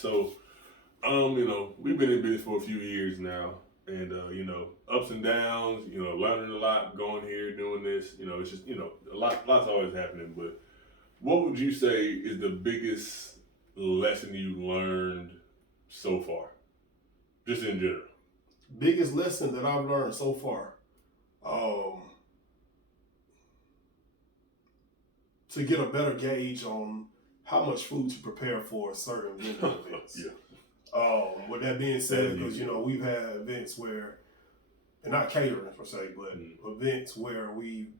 So, we've been in business for a few years now, and ups and downs. Learning a lot, going here, doing this. It's just lots always happening. But what would you say is the biggest lesson you learned so far, just in general? Biggest lesson that I've learned so far, to get a better gauge on how much food to prepare for certain vendor events. Yeah. With that being said, because we've had events where, and not catering per se, but events where we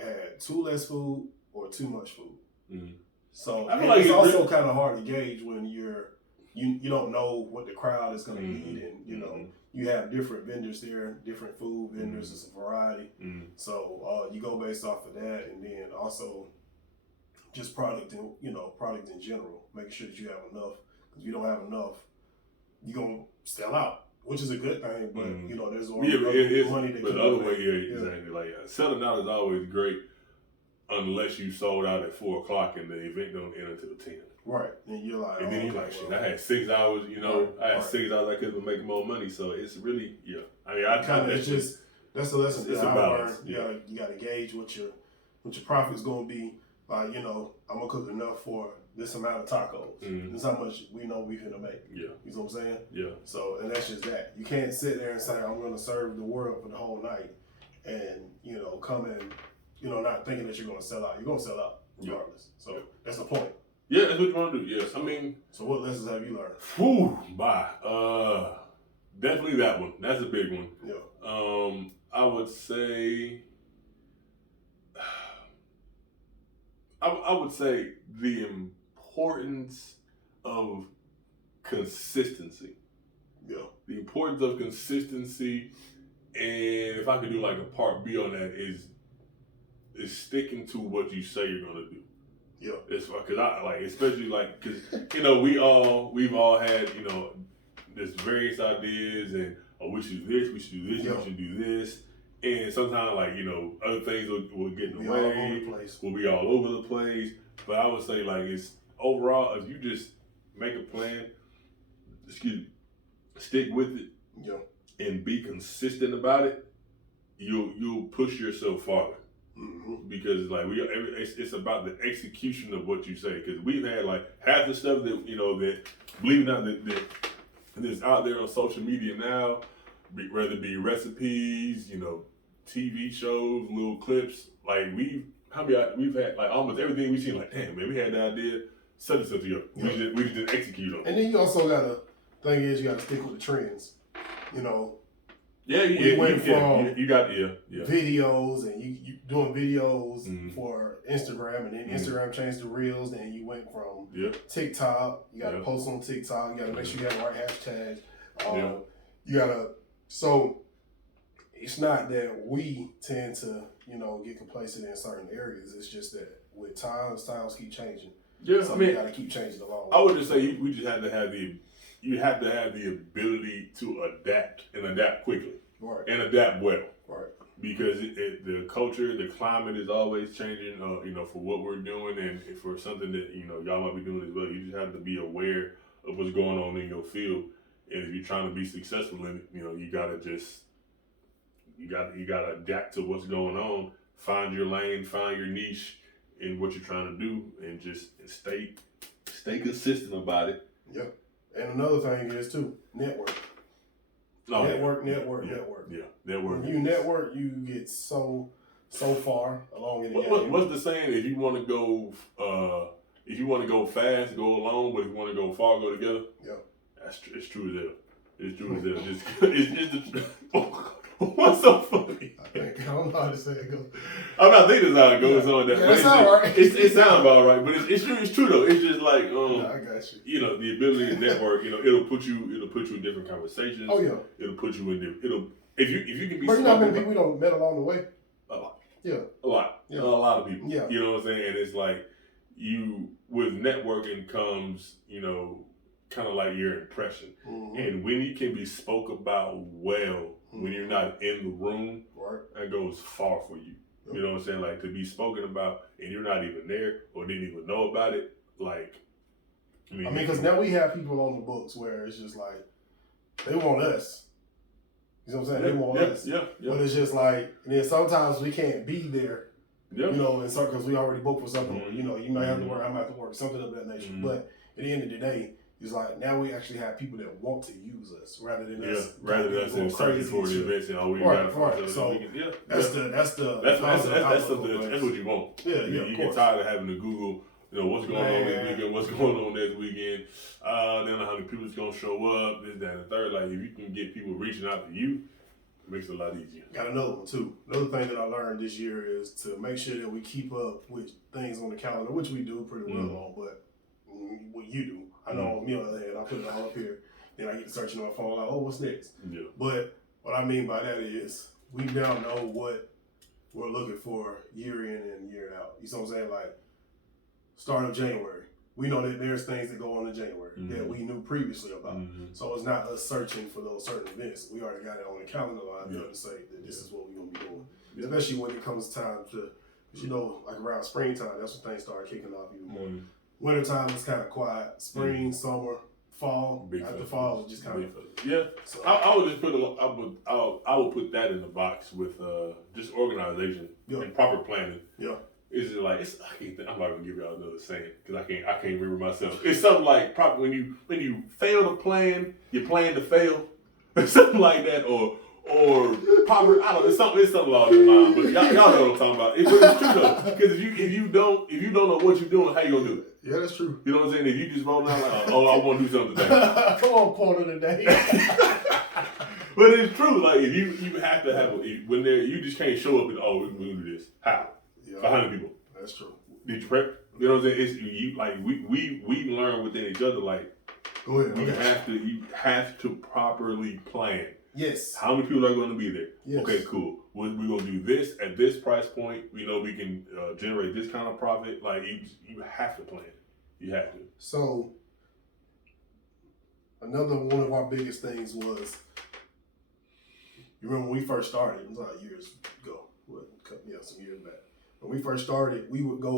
had too less food or too much food. Mm. So I feel like it's also kind of hard to gauge when you don't know what the crowd is going to need, and you have different vendors there, different food vendors. It's a variety. So you go based off of that, and then also just product in general, making sure that you have enough. Because if you don't have enough, you're gonna sell out, which is a good thing. But there's always money that but can the other go way, in. exactly. Like selling out is always great, unless you sold out at 4:00 and the event don't end until 10. Right, and you're like, shit. I had 6 hours. I had 6 hours. I could have made more money. So it's really, I mean, that's the lesson that I learned. Yeah. You got to gauge what your profit's gonna be. Like, I'm gonna cook enough for this amount of tacos. This is how much we know we finna make. Yeah. You know what I'm saying? Yeah. So, and that's just that. You can't sit there and say, I'm gonna serve the world for the whole night and, come in, not thinking that you're gonna sell out. You're gonna sell out regardless. So that's the point. Yeah, that's what you want to do. Yes. I mean. So what lessons have you learned? Definitely that one. That's a big one. Yeah. I would say. I would say the importance of consistency. Yeah. The importance of consistency, and if I could do like a part B on that, is sticking to what you say you're gonna do. Yeah. It's because I like, especially like, because we've all had this various ideas, and we should do this, we should do this, we should do this. And sometimes, like, other things will get in the way. We'll be all over the place. But I would say, like, it's overall, if you just make a plan, stick with it, and be consistent about it, you'll push yourself farther. Because like it's about the execution of what you say. Because we've had like half the stuff that that believe it or not that's out there on social media now, whether it be recipes, TV shows, little clips. Like we've had like almost everything we've seen. Like, damn man, we had the idea, such and such together. We just didn't execute on it. And then you also gotta you gotta stick with the trends. You got videos, and you doing videos for Instagram, and then Instagram changed to Reels, and you went from TikTok. You got to post on TikTok. You got to make sure you have the right hashtags. You gotta. So it's not that we tend to get complacent in certain areas. It's just that with times keep changing. Yeah, so you got to keep changing along. I would just say we just have to have you have to have the ability to adapt quickly, right, and adapt well, right, because the culture, the climate is always changing. For what we're doing, and for something that y'all might be doing as well. You just have to be aware of what's going on in your field, and if you're trying to be successful in it, you gotta adapt to what's going on. Find your lane, find your niche in what you're trying to do, and just stay consistent about it. Yep. And another thing is too, network. Network. Yeah, network. When you network, you get so far along in the game. What's the saying? If you want to go, fast, go alone. But if you want to go far, go together. Yeah, it's true as hell. It's true as hell. It's what's so funny? I don't know how to say it goes. I'm not thinking that's how it goes on that. That sounds right. It sounds about right, but it's true. It's true though. It's just like I got you. The ability to network. It'll put you in different conversations. Oh yeah. It'll put you in. If you can be. But you know how many people we don't met along the way? A lot. Yeah. A lot. Yeah. A lot of people. Yeah. You know what I'm saying? And it's like with networking comes kind of like your impression, and when you can be spoke about well. When you're not in the room, that goes far for you. You know what I'm saying? Like to be spoken about and you're not even there or didn't even know about it, like I mean, because now we have people on the books where it's just like they want us. You know what I'm saying? They want us. Yeah. But it's just like, and then sometimes we can't be there. Yeah. You know, and so because we already booked for something, Mm-hmm. you know, you might have to work, I might have to work, something of that nature. Mm-hmm. But at the end of the day, it's like now we actually have people that want to use us rather than us. Rather than us searching for the events and we got to So that's what you want. Yeah, you get tired of having to Google, you know, what's going on this weekend, what's going on next weekend. Then how many people's gonna show up, this, that, and the third. Like if you can get people reaching out to you, it makes it a lot easier. Got another one too. Another thing that I learned this year is to make sure that we keep up with things on the calendar, which we do pretty well on, but what you do. I know on me on the other hand, I put it all up here, then I get to searching on my phone like, oh, what's next? Yeah. But what I mean by that is we now know what we're looking for year in and year out. You see what I'm saying? Like start of January. We know that there's things that go on in January that we knew previously about. So it's not us searching for those certain events. We already got it on the calendar line to say that this is what we're going to be doing. Yeah. Especially when it comes time to, you know, like around springtime, that's when things start kicking off even more. Wintertime is kind of quiet. Spring, summer, fall. After fall, it's just kind of. Yeah. So, I would just put I would put that in the box with just organization and proper planning. Yeah. Is it like I'm not gonna give y'all another saying because I can't remember myself. It's something like probably when you fail to plan, you plan to fail, something like that, or proper. I don't know. It's something along those lines. But y'all know what I'm talking about. It's true though, because if you don't know what you're doing, how you gonna do it? Yeah, that's true. You know what I'm saying? If you just roll out like, oh, I want to do something today. Come on, part of the day. But it's true. Like if you have to have when you just can't show up and we're gonna do this. How? 100 people. That's true. Did you prep? You know what I'm saying? It's you like we learn within each other. Like go ahead. You have to properly plan. Yes. How many people are going to be there? Yes. Okay, cool. We're going to do this at this price point. We know we can generate this kind of profit. Like you have to plan. You have to. So another one of our biggest things was, you remember when we first started? It was like years ago. Some years back. When we first started, we would go